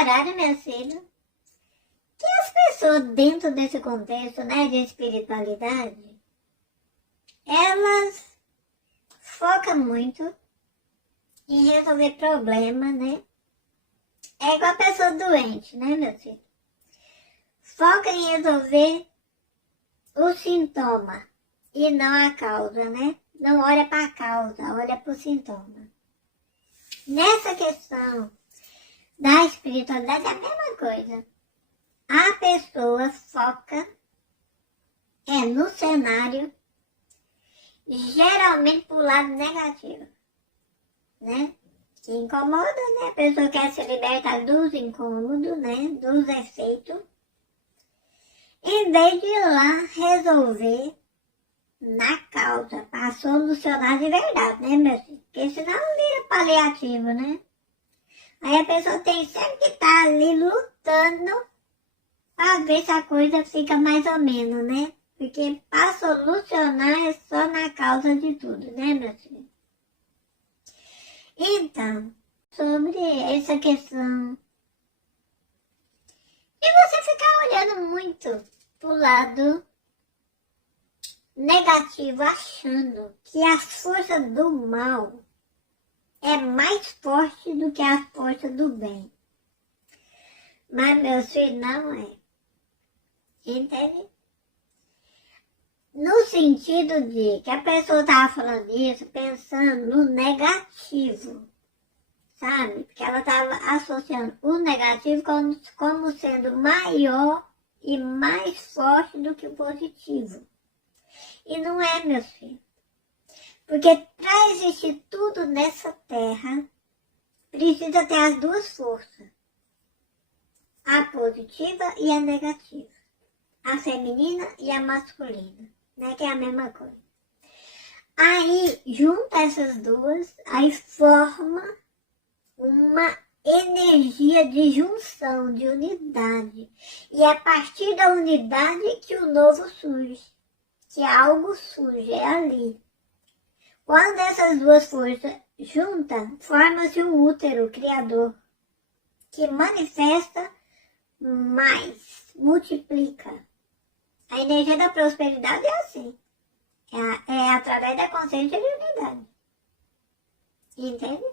horário, minha filha, que as pessoas dentro desse contexto, né, de espiritualidade, elas focam muito em resolver problema, né? É igual a pessoa doente, né, meu filho? Foca em resolver o sintoma e não a causa, né? Não olha para a causa, olha para o sintoma. Nessa questão da espiritualidade é a mesma coisa. A pessoa foca no cenário, geralmente pro lado negativo, né? Que incomoda, né? A pessoa quer se libertar dos incômodos, né? Dos efeitos. Em vez de ir lá resolver na causa, para solucionar de verdade, né, meu filho? Porque senão vira paliativo, né? Aí a pessoa tem sempre que estar ali lutando para ver se a coisa fica mais ou menos, né? Porque para solucionar é só na causa de tudo, né, meu filho? Então, sobre essa questão de você ficar olhando muito pro lado negativo, achando que as forças do mal é mais forte do que a força do bem. Mas, meu filho, não é. Entende? No sentido de que a pessoa estava falando isso pensando no negativo, sabe? Porque ela estava associando o negativo como sendo maior e mais forte do que o positivo. E não é, meu filho. Porque para existir tudo nessa terra, precisa ter as duas forças. A positiva e a negativa. A feminina e a masculina, né? Que é a mesma coisa. Aí, junta essas duas, aí forma uma energia de junção, de unidade. E é a partir da unidade que o novo surge. Que algo surge, é ali. Quando essas duas forças juntam, forma-se um útero criador, que manifesta mais, multiplica. A energia da prosperidade é assim. É através da consciência de unidade. Entende?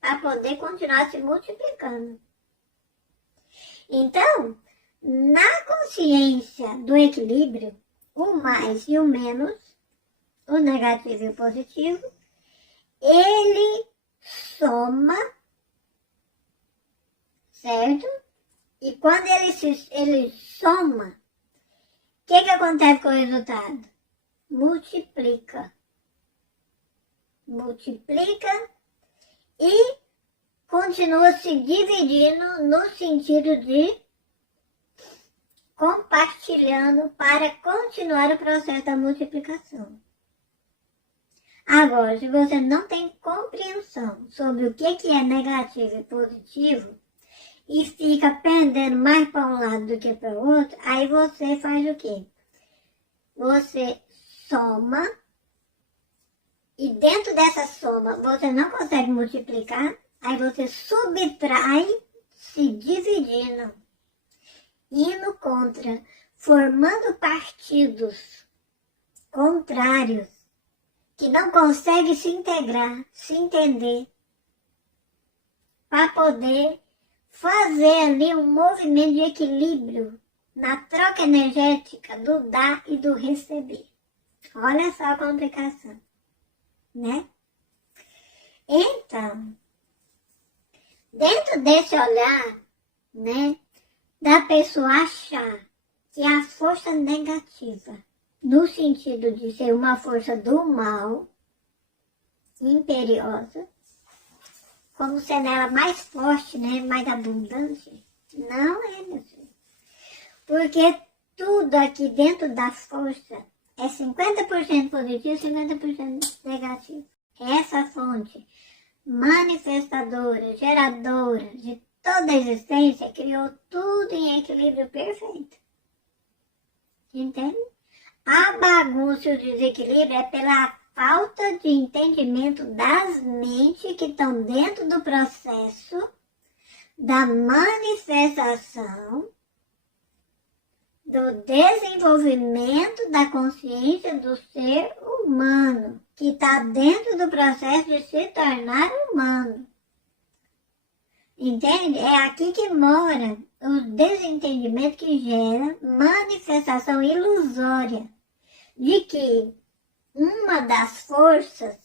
Para poder continuar se multiplicando. Então, na consciência do equilíbrio, o mais e o menos, o negativo e o positivo, ele soma, certo? E quando ele soma, o que acontece com o resultado? Multiplica. Multiplica e continua se dividindo no sentido de compartilhando para continuar o processo da multiplicação. Agora, se você não tem compreensão sobre o que é negativo e positivo e fica pendendo mais para um lado do que para o outro, aí você faz o quê? Você soma e dentro dessa soma você não consegue multiplicar, aí você subtrai se dividindo, indo contra, formando partidos contrários que não conseguem se integrar, se entender, para poder fazer ali um movimento de equilíbrio na troca energética do dar e do receber. Olha só a complicação, né? Então, dentro desse olhar, né, da pessoa achar que a força negativa, no sentido de ser uma força do mal, imperiosa, como sendo ela mais forte, né, mais abundante, não é, meu filho. Porque tudo aqui dentro da força é 50% positivo e 50% negativo. Essa fonte manifestadora, geradora de toda a existência criou tudo em equilíbrio perfeito. Entende? A bagunça e o desequilíbrio é pela falta de entendimento das mentes que estão dentro do processo da manifestação do desenvolvimento da consciência do ser humano, que está dentro do processo de se tornar humano. Entende? É aqui que mora o desentendimento que gera manifestação ilusória de que uma das forças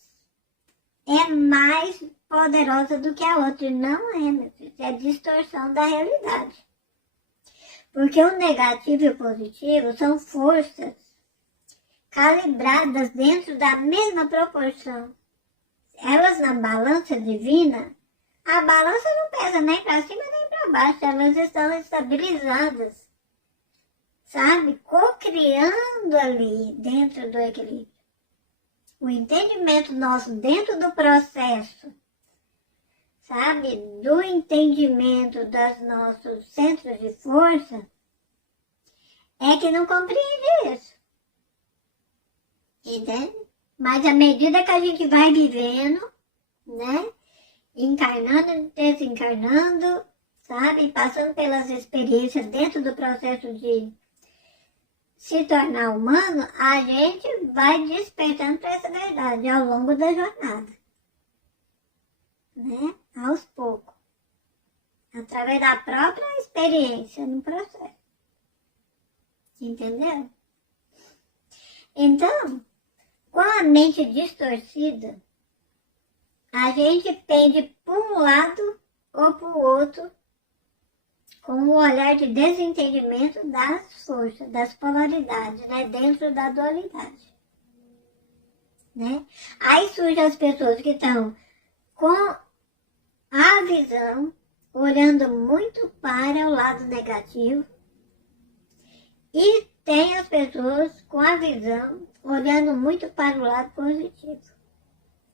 é mais poderosa do que a outra. E não é, meu filho. É distorção da realidade. Porque o negativo e o positivo são forças calibradas dentro da mesma proporção. Elas na balança divina, a balança não pesa nem para cima nem para baixo. Elas estão estabilizadas. Sabe? Co-criando ali dentro do equilíbrio. O entendimento nosso dentro do processo, sabe, do entendimento dos nossos centros de força, é que não compreende isso. Entende? Mas à medida que a gente vai vivendo, né, encarnando, desencarnando, sabe, passando pelas experiências dentro do processo de se tornar humano, a gente vai despertando para essa verdade ao longo da jornada, né? Aos poucos, através da própria experiência no processo, entendeu? Então, com a mente distorcida, a gente pende para um lado ou para o outro, com o olhar de desentendimento das forças, das polaridades, né? Dentro da dualidade, né? Aí surgem as pessoas que estão com a visão, olhando muito para o lado negativo, e tem as pessoas com a visão, olhando muito para o lado positivo.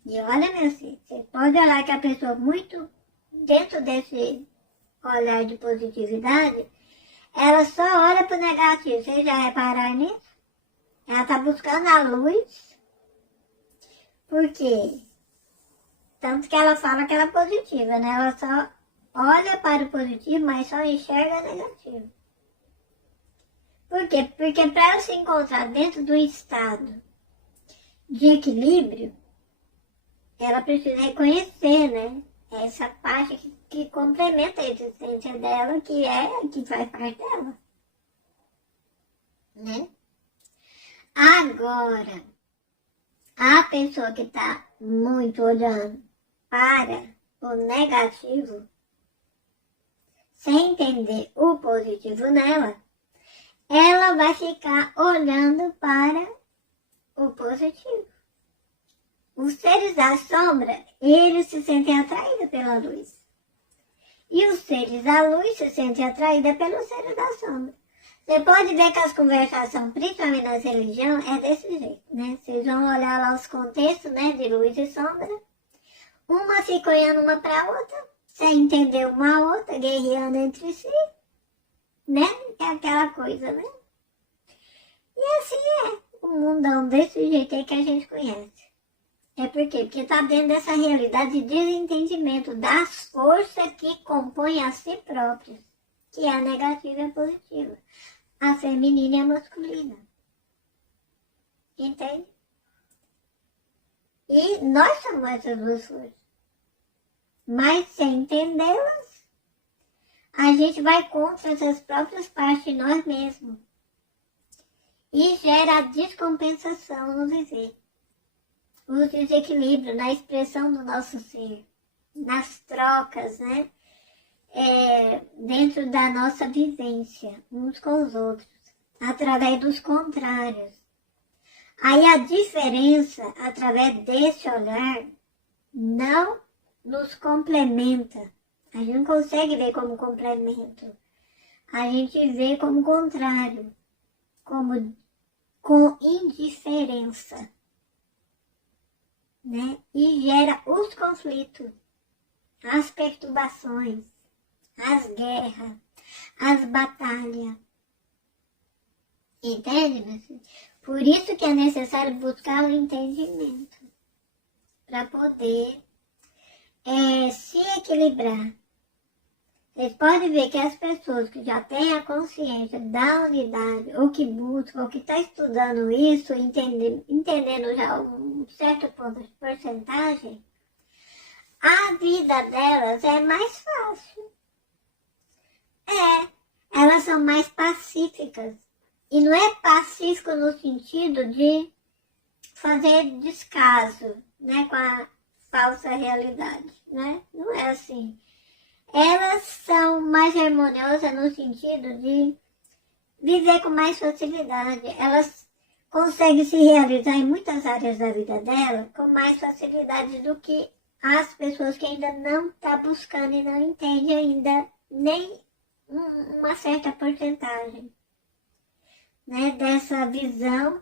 E olha, meu filho, você pode olhar que a pessoa muito dentro desse olhar de positividade, ela só olha para o negativo. Vocês já repararam nisso? Ela está buscando a luz. Por quê? Tanto que ela fala que ela é positiva, né? Ela só olha para o positivo, mas só enxerga o negativo. Por quê? Porque para ela se encontrar dentro do estado de equilíbrio, ela precisa reconhecer, né? Essa parte que complementa a existência dela, que faz parte dela, né? Agora, a pessoa que está muito olhando para o negativo, sem entender o positivo nela, ela vai ficar olhando para o positivo. Os seres da sombra, eles se sentem atraídos pela luz. E os seres da luz se sentem atraídos pelos seres da sombra. Você pode ver que as conversações, principalmente nas religiões, é desse jeito, né? Vocês vão olhar lá os contextos, né, de luz e sombra. Uma fica olhando uma para a outra, sem entender uma a outra, guerreando entre si, né? É aquela coisa, né? E assim é o mundão desse jeito aí que a gente conhece. É por quê? Porque está dentro dessa realidade de desentendimento das forças que compõem a si próprias, que é a negativa e a positiva, a feminina e a masculina. Entende? E nós somos essas duas forças. Mas sem entendê-las, a gente vai contra essas próprias partes de nós mesmos. E gera a descompensação no viver. O desequilíbrio na expressão do nosso ser, nas trocas, né? Dentro da nossa vivência, uns com os outros, através dos contrários. Aí a diferença, através desse olhar, não nos complementa. A gente não consegue ver como complemento. A gente vê como contrário, como com indiferença. Né? E gera os conflitos, as perturbações, as guerras, as batalhas. Entende, meu filho? Por isso que é necessário buscar o entendimento, para poder se equilibrar, Vocês podem ver que as pessoas que já têm a consciência da unidade, ou que buscam, ou que estão estudando isso, entendendo já um certo ponto de porcentagem, a vida delas é mais fácil. Elas são mais pacíficas. E não é pacífico no sentido de fazer descaso, né, com a falsa realidade, né? Não é assim. Elas são mais harmoniosas no sentido de viver com mais facilidade. Elas conseguem se realizar em muitas áreas da vida dela com mais facilidade do que as pessoas que ainda não estão buscando e não entendem ainda nem uma certa porcentagem, né, dessa visão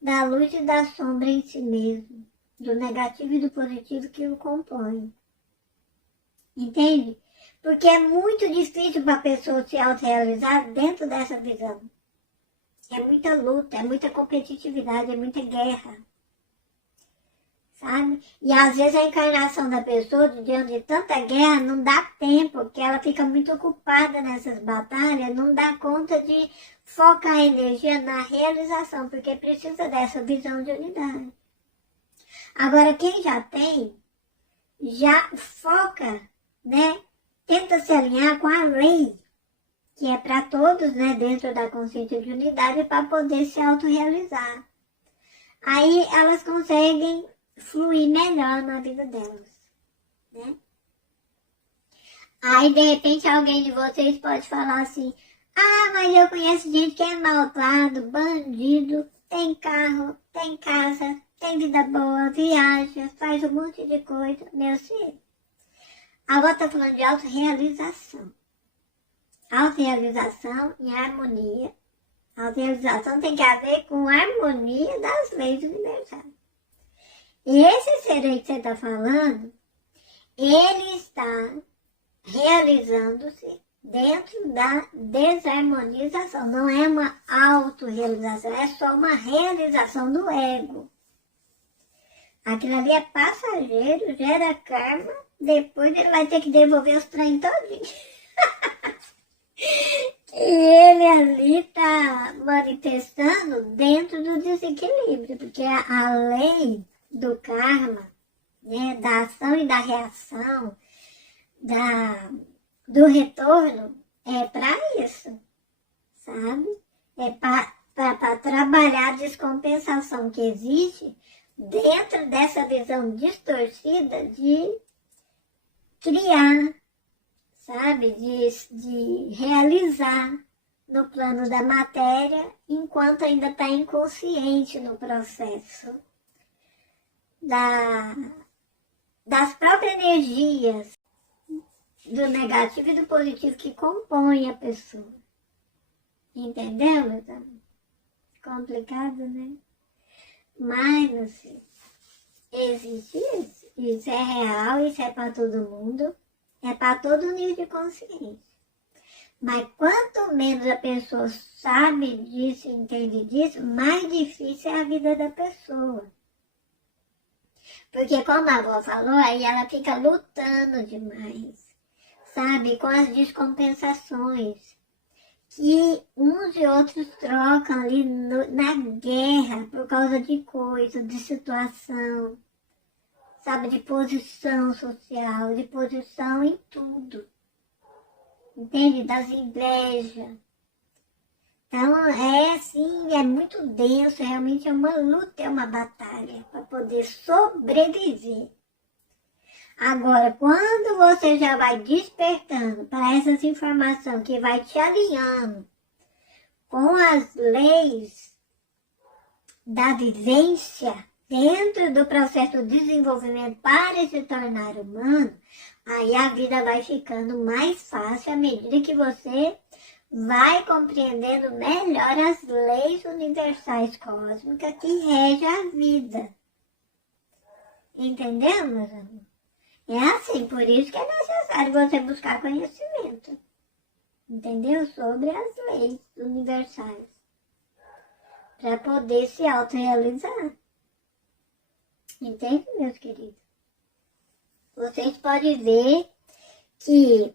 da luz e da sombra em si mesmo, do negativo e do positivo que o compõem. Entende? Porque é muito difícil para a pessoa se autorrealizar dentro dessa visão. É muita luta, é muita competitividade, é muita guerra. Sabe? E às vezes a encarnação da pessoa, diante de tanta guerra, não dá tempo, porque ela fica muito ocupada nessas batalhas, não dá conta de focar a energia na realização, porque precisa dessa visão de unidade. Agora, quem já tem, já foca, né? Tenta se alinhar com a lei, que é para todos, né? Dentro da consciência de unidade, para poder se autorrealizar. Aí elas conseguem fluir melhor na vida delas, né? Aí, de repente, alguém de vocês pode falar assim, mas eu conheço gente que é malvado, bandido, tem carro, tem casa, tem vida boa, viaja, faz um monte de coisa. Meu filho, agora tá falando de autorrealização. Autorrealização em harmonia. Autorrealização tem que haver com harmonia das leis universais. E esse ser aí que você está falando, ele está realizando-se dentro da desarmonização. Não é uma autorrealização, é só uma realização do ego. Aquilo ali é passageiro, gera karma, depois ele vai ter que devolver os trem todinho. E ele ali está manifestando dentro do desequilíbrio, porque a lei do karma, né, da ação e da reação, do retorno, é para isso, sabe? É para trabalhar a descompensação que existe dentro dessa visão distorcida de criar, sabe? De realizar no plano da matéria, enquanto ainda está inconsciente no processo das próprias energias do negativo e do positivo que compõem a pessoa. Entendeu, meus amigos? Complicado, né? Mas, meu filho, existe isso. Isso é real, isso é para todo mundo, é para todo nível de consciência. Mas quanto menos a pessoa sabe disso, entende disso, mais difícil é a vida da pessoa. Porque como a avó falou, aí ela fica lutando demais, sabe? Com as descompensações que uns e outros trocam ali na guerra por causa de coisa, de situação, sabe? De posição social, de posição em tudo. Entende? Das invejas. Então, assim, é muito denso, realmente é uma luta, é uma batalha para poder sobreviver. Agora, quando você já vai despertando para essas informações que vai te alinhando com as leis da vivência dentro do processo de desenvolvimento para se tornar humano, aí a vida vai ficando mais fácil à medida que você vai compreendendo melhor as leis universais cósmicas que regem a vida. Entendeu, meus amigos? É assim, por isso que é necessário você buscar conhecimento. Entendeu? Sobre as leis universais. Para poder se autorrealizar. Entende, meus queridos? Vocês podem ver que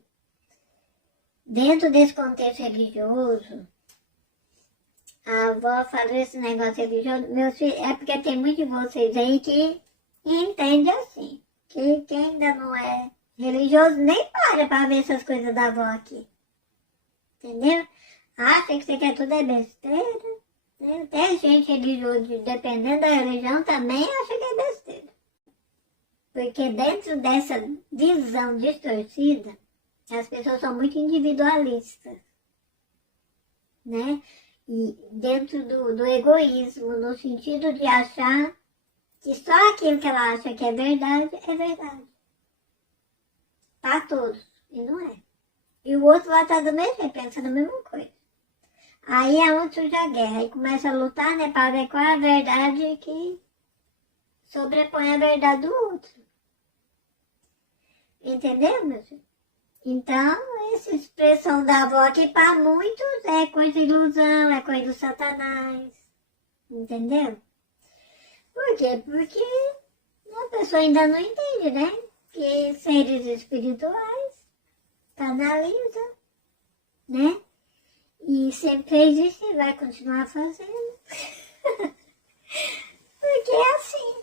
dentro desse contexto religioso, a avó falou esse negócio religioso, meus filhos, é porque tem muitos de vocês aí que entende assim, que quem ainda não é religioso nem para ver essas coisas da avó aqui, entendeu? Acha que você quer tudo é besteira, né? Até gente religiosa, dependendo da religião, também acha que é besteira. Porque dentro dessa visão distorcida, as pessoas são muito individualistas, né? E dentro do egoísmo, no sentido de achar que só aquilo que ela acha que é verdade. Para todos, e não é. E o outro lá tá do mesmo jeito, pensando a mesma coisa. Aí é onde surge a guerra, aí começa a lutar, né, para ver qual é a verdade que sobrepõe a verdade do outro. Entendeu, meu filho? Então, essa expressão da avó aqui para muitos é coisa de ilusão, é coisa do Satanás. Entendeu? Por quê? Porque a pessoa ainda não entende, né? Que seres espirituais canalizam, né? E sempre fez isso e vai continuar fazendo. Porque é assim,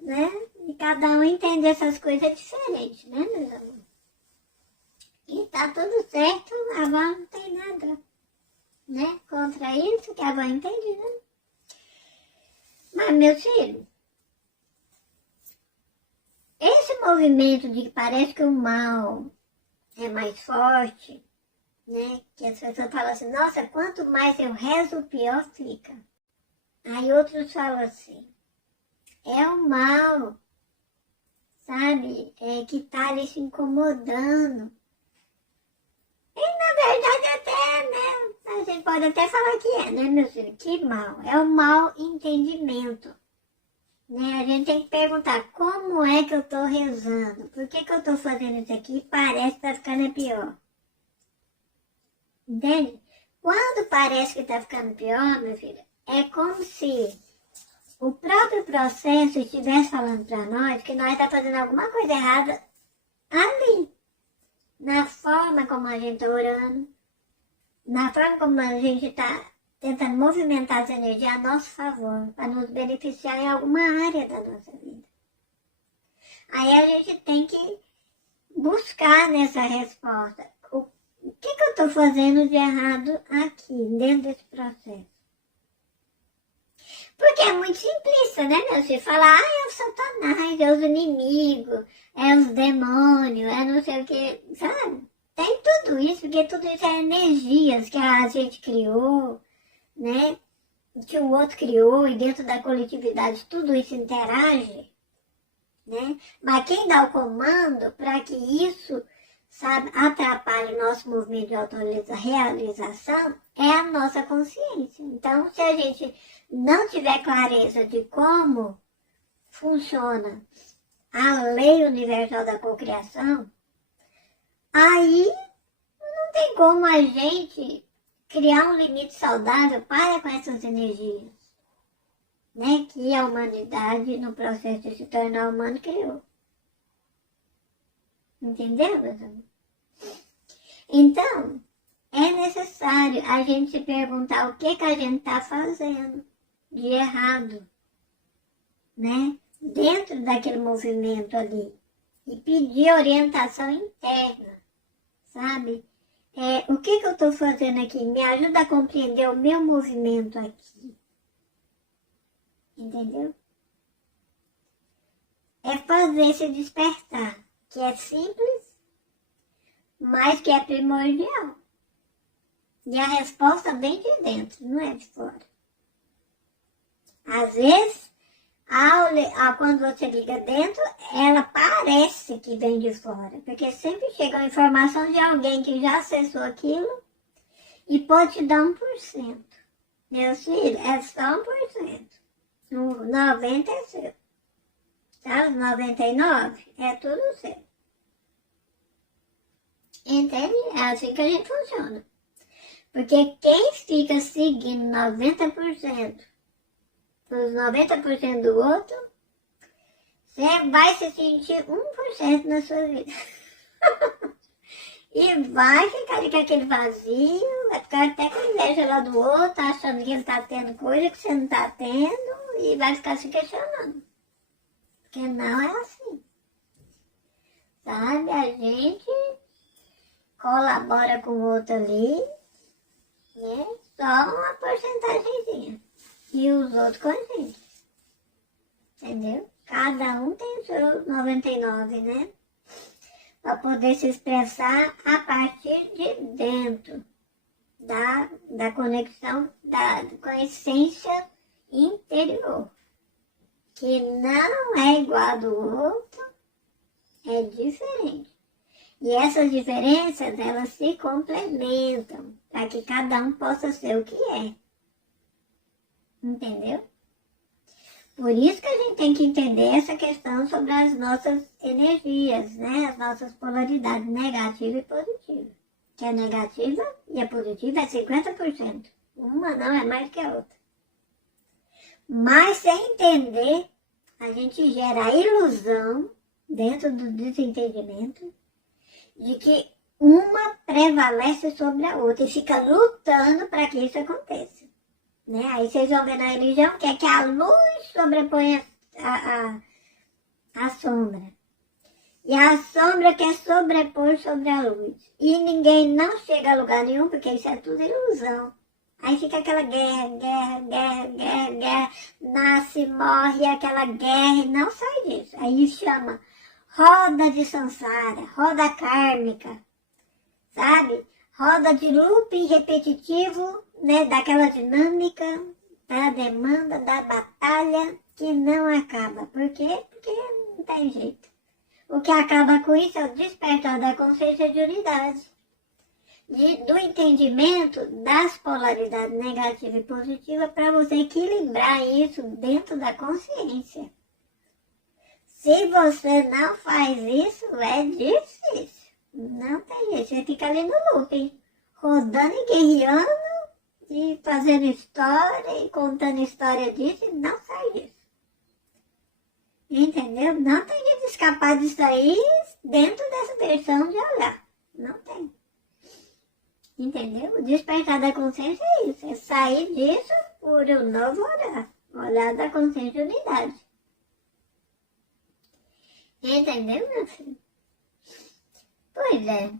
né? E cada um entende essas coisas diferentes, né, meus amores? E tá tudo certo, a avó não tem nada, né? Contra isso, que a avó entende, né? Mas, meus filhos, esse movimento de que parece que o mal é mais forte, né? Que as pessoas falam assim, nossa, quanto mais eu rezo, pior fica. Aí outros falam assim, é o mal, sabe? É que tá ali se incomodando. E na verdade até, né? A gente pode até falar que é, né, meu filho? Que mal? É o mau entendimento. Né? A gente tem que perguntar como é que eu tô rezando? Por que eu tô fazendo isso aqui? Parece que tá ficando pior. Entende? Quando parece que tá ficando pior, meu filho, é como se o próprio processo estivesse falando para nós que nós tá fazendo alguma coisa errada ali. Na forma como a gente tá orando, na forma como a gente está tentando movimentar essa energia a nosso favor, para nos beneficiar em alguma área da nossa vida. Aí a gente tem que buscar nessa resposta o que eu estou fazendo de errado aqui, dentro desse processo. Porque é muito simplista, né, meu filho? Falar, é o Satanás, é os inimigos, é os demônios, é não sei o que, sabe? Tem tudo isso, porque tudo isso é energias que a gente criou, né? Que o outro criou e dentro da coletividade tudo isso interage, né? Mas quem dá o comando para que isso, sabe, atrapalhe o nosso movimento de autorrealização é a nossa consciência. Então, se a gente não tiver clareza de como funciona a lei universal da cocriação, aí não tem como a gente criar um limite saudável para com essas energias, né? Que a humanidade, no processo de se tornar humano, criou. Entendeu, meus amigos? Então, é necessário a gente se perguntar o que a gente está fazendo de errado, né? Dentro daquele movimento ali. E pedir orientação interna, sabe? O que eu estou fazendo aqui? Me ajuda a compreender o meu movimento aqui. Entendeu? É fazer esse despertar, que é simples, mas que é primordial. E a resposta vem de dentro, não é de fora. Às vezes, quando você liga dentro, ela parece que vem de fora, porque sempre chega uma informação de alguém que já acessou aquilo e pode te dar 1%. Meus filhos, é só 1%. O 90% é seu. Tá? Os 99% é tudo seu. Entende? É assim que a gente funciona. Porque quem fica seguindo 90%, os 90% do outro, você vai se sentir 1% na sua vida. E vai ficar ali com aquele vazio, vai ficar até com inveja lá do outro, achando que ele tá tendo coisa que você não tá tendo, e vai ficar se questionando. Porque não é assim. Sabe? A gente colabora com o outro ali, né? Só uma porcentagemzinha. E os outros com a gente. Entendeu? Cada um tem o seu 99, né? Para poder se expressar a partir de dentro da conexão com a essência interior. Que não é igual a do outro, é diferente. E essas diferenças, elas se complementam, para que cada um possa ser o que é. Entendeu? Por isso que a gente tem que entender essa questão sobre as nossas energias, né? As nossas polaridades negativa e positiva. Que a negativa e a positiva é 50%. Uma não é mais que a outra. Mas sem entender, a gente gera a ilusão dentro do desentendimento de que uma prevalece sobre a outra e fica lutando para que isso aconteça. Né? Aí vocês vão ver na religião que é que a luz sobrepõe a sombra. E a sombra quer sobrepor sobre a luz. E ninguém não chega a lugar nenhum, porque isso é tudo ilusão. Aí fica aquela guerra, nasce, morre, aquela guerra e não sai disso. Aí chama roda de samsara, roda kármica, sabe? Roda de looping repetitivo, né? Daquela dinâmica, da demanda, da batalha que não acaba. Por quê? Porque não tem jeito. O que acaba com isso é o despertar da consciência de unidade. Do entendimento das polaridades negativa e positiva para você equilibrar isso dentro da consciência. Se você não faz isso, é difícil. Não tem jeito. Você fica ali no looping, rodando e guerreando, e fazendo história, e contando história disso, e não sai disso. Entendeu? Não tem jeito de escapar disso aí dentro dessa versão de olhar. Não tem. Entendeu? O despertar da consciência é isso. É sair disso por um novo olhar. Olhar da consciência de unidade. Entendeu, meu filho? Pois é.